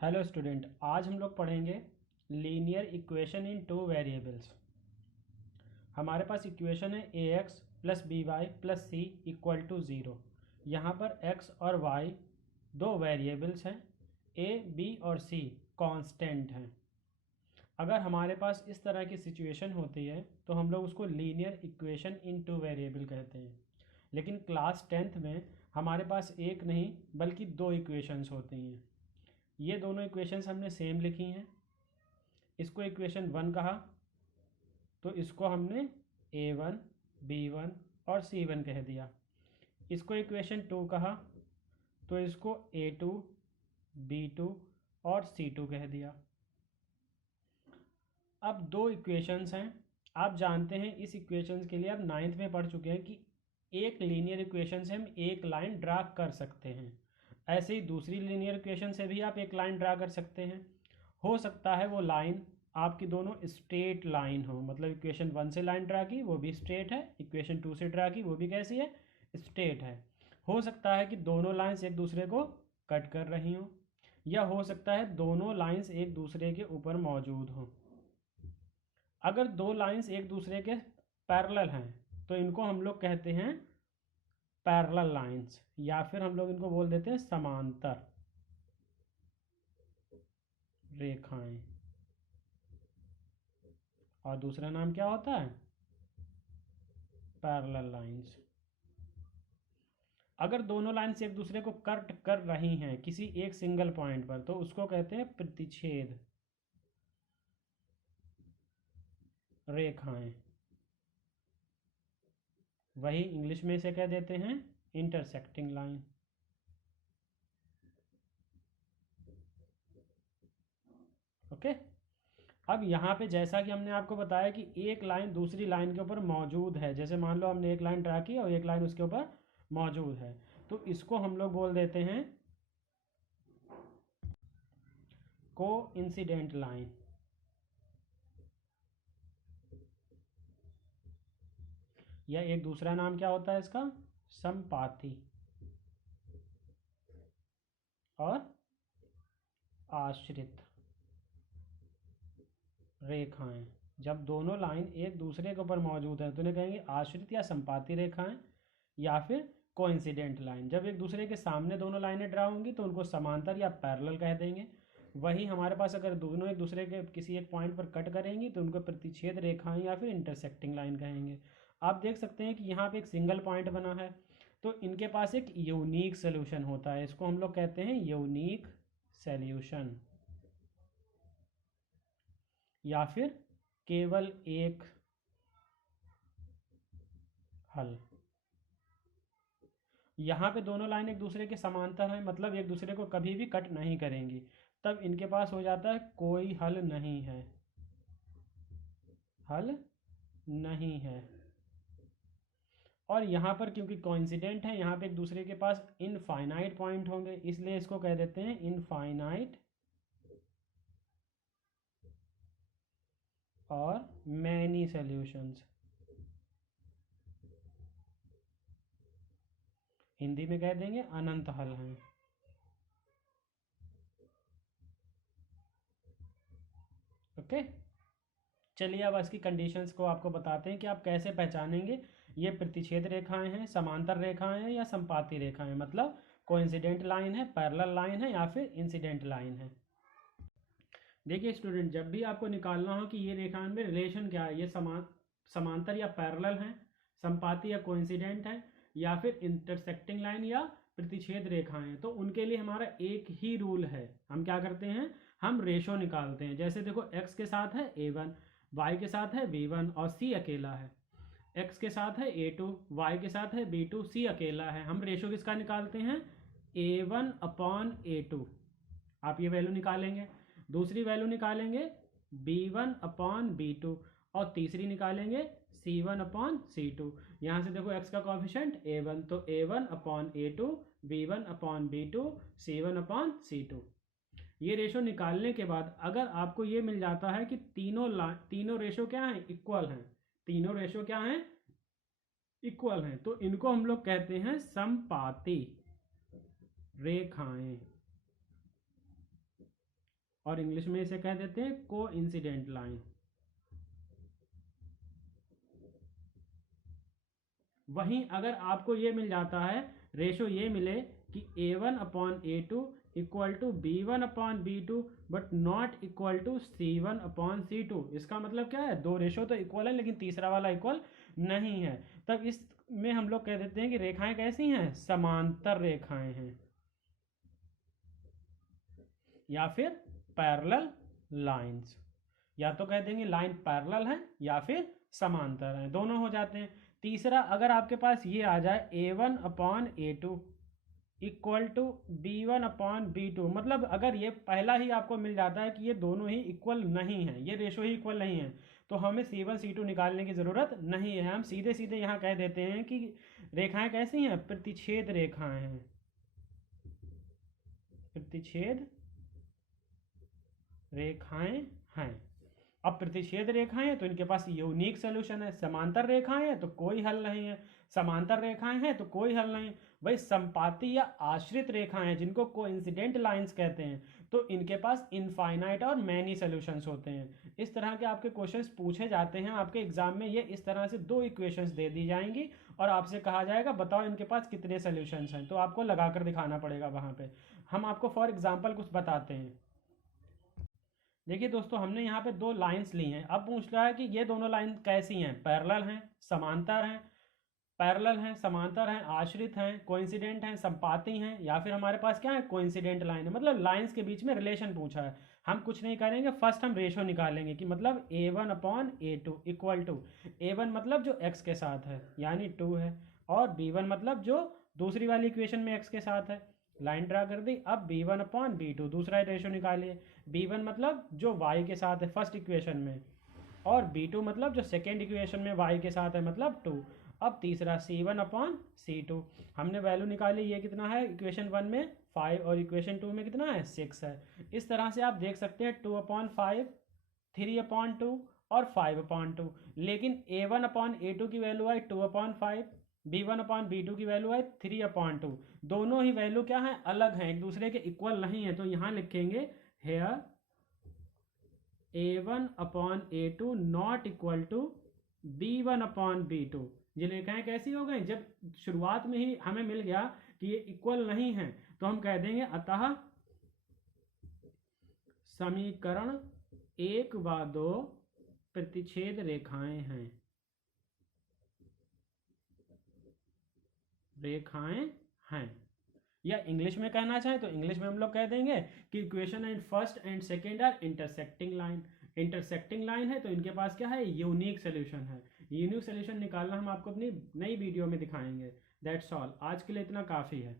Hello student, आज हम लोग पढ़ेंगे linear equation in two variables. हमारे पास इक्वेशन है a x plus b y plus c equal to zero. यहाँ पर एक्स और वाई दो वेरिएबल्स हैं, ए बी और सी कांस्टेंट हैं। अगर हमारे पास इस तरह की सिचुएशन होती है तो हम लोग उसको linear equation in two variable कहते हैं। लेकिन क्लास 10th में हमारे पास एक नहीं बल्कि दो इक्वेशंस होती हैं। ये दोनों इक्वेशंस हमने सेम लिखी हैं। इसको इक्वेशन 1 कहा तो इसको हमने a1 b1 और c1 कह दिया। इसको इक्वेशन 2 कहा तो इसको a2 b2 और c2 कह दिया। अब दो इक्वेशंस हैं। आप जानते हैं इस इक्वेशंस के लिए आप 9th में पढ़ चुके हैं कि एक लीनियर इक्वेशन से हम एक लाइन ड्रा कर सकते हैं। ऐसे ही दूसरी लीनियर इक्वेशन से भी आप एक लाइन ड्रा कर सकते हैं। हो सकता है वो लाइन आपकी दोनों स्ट्रेट लाइन हो, मतलब इक्वेशन 1 से लाइन ड्रा की वो भी स्ट्रेट है, इक्वेशन 2 से ड्रा की वो भी कैसी है, स्ट्रेट है। हो सकता है कि दोनों लाइंस एक दूसरे को कट कर रही हों, या हो सकता है दोनों लाइंस एक दूसरे के ऊपर मौजूद हों। अगर दो लाइंस एक दूसरे के पैरेलल हैं तो इनको हम लोग कहते हैं पैरेलल लाइंस, या फिर हम लोग इनको बोल देते हैं समांतर रेखाएं। और दूसरा नाम क्या होता है, पैरेलल लाइंस। अगर दोनों लाइंस एक दूसरे को कट कर रही हैं किसी एक सिंगल पॉइंट पर तो उसको कहते हैं प्रतिच्छेद रेखाएं। वही इंग्लिश में इसे कह देते हैं इंटरसेक्टिंग लाइन। ओके। अब यहाँ पे जैसा कि हमने आपको बताया कि एक लाइन दूसरी लाइन के ऊपर मौजूद है, जैसे मान लो हमने एक लाइन ड्रा की और एक लाइन उसके ऊपर मौजूद है, तो इसको हम लोग बोल देते हैं को इंसिडेंट लाइन, या एक दूसरा नाम क्या होता है इसका, समपाती और आश्रित रेखाएं। जब दोनों लाइन एक दूसरे के ऊपर मौजूद है तो उन्हें कहेंगे आश्रित या संपाती रेखाएं, या फिर कोइंसिडेंट लाइन। जब एक दूसरे के सामने दोनों लाइनें ड्रा होंगी तो उनको समांतर या पैरेलल कह देंगे। वही हमारे पास अगर दोनों एक दूसरे के किसी एक पॉइंट पर कट करेंगी तो उनको प्रतिच्छेद रेखाएं या फिर इंटरसेक्टिंग लाइन कहेंगे। आप देख सकते हैं कि यहाँ पे एक सिंगल पॉइंट बना है तो इनके पास एक यूनिक सोल्यूशन होता है, इसको हम लोग कहते हैं यूनिक सोल्यूशन, या फिर केवल एक हल। यहाँ पे दोनों लाइन एक दूसरे के समांतर हैं, मतलब एक दूसरे को कभी भी कट नहीं करेंगी, तब इनके पास हो जाता है कोई हल नहीं है, हल नहीं है। और यहाँ पर क्योंकि कोइंसिडेंट है, यहाँ पे एक दूसरे के पास इनफाइनाइट पॉइंट होंगे, इसलिए इसको कह देते हैं इनफाइनाइट और मैनी सॉल्यूशंस। हिंदी में कह देंगे अनंत हल हैं। ओके। चलिए अब इसकी कंडीशंस को आपको बताते हैं कि आप कैसे पहचानेंगे ये प्रतिच्छेद रेखाएं हैं, समांतर रेखाएं हैं या संपाती रेखाएं, मतलब कोइंसिडेंट लाइन है, पैरेलल लाइन है या फिर इंसिडेंट लाइन है। देखिए स्टूडेंट, जब भी आपको निकालना हो कि ये रेखाएं में रिलेशन क्या है, ये समांतर या पैरेलल हैं, संपाती या कोइंसिडेंट है, या फिर इंटरसेक्टिंग लाइन या प्रतिच्छेद रेखाएं हैं, तो उनके लिए हमारा एक ही रूल है। हम क्या करते हैं, हम रेशो निकालते हैं। जैसे देखो x के साथ है a1, y के साथ है b1 और c अकेला है, x के साथ है a2, y के साथ है b2, c अकेला है। हम रेशो किसका निकालते हैं, a1 अपॉन a2। आप ये वैल्यू निकालेंगे। दूसरी वैल्यू निकालेंगे b1 अपॉन b2, और तीसरी निकालेंगे c1 अपॉन c2। यहाँ से देखो x का कॉफिशेंट a1, तो a1 upon a2, b1 upon b2, c1 upon c2। ये रेशो निकालने के बाद अगर आपको ये मिल जाता है कि तीनों रेशो क्या हैं, इक्वल हैं, तीनों रेशो क्या हैं, इक्वल हैं, तो इनको हम लोग कहते हैं समपाती रेखाएं। और इंग्लिश में इसे कह देते हैं कोइंसिडेंट लाइन। वहीं अगर आपको ये मिल जाता है, रेशो ये मिले कि A1/A2 equal to B1/B2 but not equal to C1/C2, इसका मतलब क्या है, दो रेशो तो इक्वल है लेकिन तीसरा वाला इक्वल नहीं है, तब इसमें हम लोग कह देते हैं कि रेखाएं कैसी हैं, समांतर रेखाएं हैं या फिर पैरेलल लाइंस। या तो कह देंगे लाइन पैरेलल है या फिर समांतर है, दोनों हो जाते हैं। तीसरा, अगर आपके पास ये आ जाए A1/A2 इक्वल टू B1/B2, मतलब अगर ये पहला ही आपको मिल जाता है कि ये दोनों ही इक्वल नहीं है, ये रेशो ही इक्वल नहीं है, तो हमें C1 C2 निकालने की ज़रूरत नहीं है। हम सीधे सीधे यहाँ कह देते हैं कि रेखाएं कैसी हैं, प्रतिच्छेद रेखाएं हैं, प्रतिच्छेद रेखाएं हैं। अब प्रतिच्छेद रेखाएं हैं तो इनके पास यूनिक सोल्यूशन है, समांतर रेखाएं हैं तो कोई हल नहीं है, समांतर रेखाएं हैं तो कोई हल नहीं। भाई संपाती या आश्रित रेखाएं हैं जिनको कोइंसिडेंट लाइंस कहते हैं, तो इनके पास इनफाइनाइट और मैनी सोल्यूशंस होते हैं। इस तरह के आपके क्वेश्चंस पूछे जाते हैं आपके एग्जाम में, ये इस तरह से दो इक्वेशंस दे दी जाएंगी और आपसे कहा जाएगा बताओ इनके पास कितने सोल्यूशंस हैं, तो आपको लगाकर दिखाना पड़ेगा वहाँ पे। हम आपको फॉर एग्जाम्पल कुछ बताते हैं। देखिए दोस्तों, हमने यहाँ पे दो लाइंस ली हैं। अब पूछ रहा है कि ये दोनों लाइन कैसी हैं, पैरेलल हैं, समांतर हैं, पैरेलल हैं, समांतर हैं, आश्रित हैं, कोइंसिडेंट हैं, संपाती हैं, या फिर हमारे पास क्या है, कोइंसिडेंट लाइन है। मतलब लाइंस के बीच में रिलेशन पूछा है। हम कुछ नहीं करेंगे, फर्स्ट हम रेशो निकालेंगे कि मतलब A1/A2 इक्वल टू A1 मतलब जो x के साथ है यानी 2 है, और B1 मतलब जो दूसरी वाली इक्वेशन में x के साथ है। लाइन ड्रा कर दी। अब B1/B2 दूसरा रेशो निकालिए। B1 मतलब जो y के साथ है फर्स्ट इक्वेशन में, और B2 मतलब जो सेकेंड इक्वेशन में y के साथ है मतलब 2। अब तीसरा C1/C2 हमने वैल्यू निकाली, ये कितना है इक्वेशन 1 में 5 और इक्वेशन 2 में कितना है 6 है। इस तरह से आप देख सकते हैं 2/5, 3/2 और 5/2। लेकिन A1/A2 की वैल्यू आई 2/5, B1/B2 की वैल्यू है 3/2। दोनों ही वैल्यू क्या है, अलग हैं, एक दूसरे के इक्वल नहीं है। तो यहाँ लिखेंगे hair A1/A2 not equal to B1/B2। ये रेखाएं कैसी हो गई, जब शुरुआत में ही हमें मिल गया कि ये इक्वल नहीं है तो हम कह देंगे अतः समीकरण 1 व 2 प्रतिच्छेद रेखाएं हैं, रेखाएं हैं। या इंग्लिश में कहना चाहें तो इंग्लिश में हम लोग कह देंगे कि equation and first and second are intersecting line. Intersecting line है तो इनके पास क्या है, यूनिक सोल्यूशन है। यूनिक सोल्यूशन निकालना हम आपको अपनी नई वीडियो में दिखाएंगे। दैट्स ऑल, आज के लिए इतना काफ़ी है।